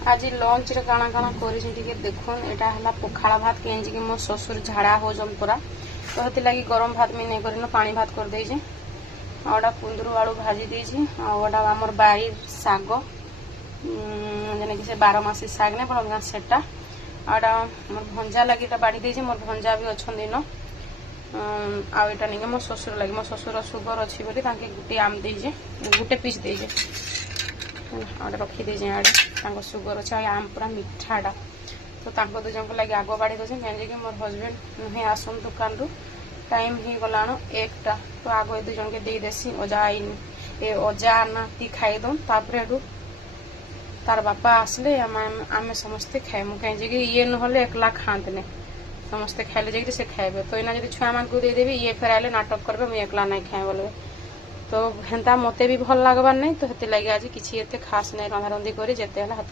आज लंच रे काना काना करी देखुन एटा हला पखाड़ा भात केंजी कि मो ससुर झाड़ा हो जम पूरा तो हेति लगी गरम भात में नहीं करिनो पानी भात कर देछि आउडा कुंदरू आलू भाजी देछि आउडा हमर बाड़ी साग जने कि से 12 मासी साग ने बड़ा सेटा आउडा मोर भंजा लगी बाड़ी देछि मोर भंजा भी अछन दिन आ एटा नहीं मो ससुर लगी मो ससुर सुगर अच्छी बोली तांके गुटे आम देछि गुटे पीस देछि आड़े रखी दे आड़े सुगर अच्छे आम पूरा मिठाटा तो दु जन लगे आग बाड़ी दे कहीं मोर हजबैंड नुहे आसन दुकान रु टाइम हो गलाण एकटा तो आग ए 2 जन के देसी अजा ए अजा नाती खाईदन तापर तार बापा आसले आम समस्ते खाइमु कहीं ये ना एकला खाते समस्ते खाइले जाकि से खाइबे तो इना जब छुआ मान को देदेवी ये फेर आइले नाटक करबे मुझे एकला नहीं खाए बोलबे तो हेन्ता मते भी भल लागबार नहीं तो हेते लगे आज किसी एते खास नहीं रंधा रंधी करी जेते हला हाथ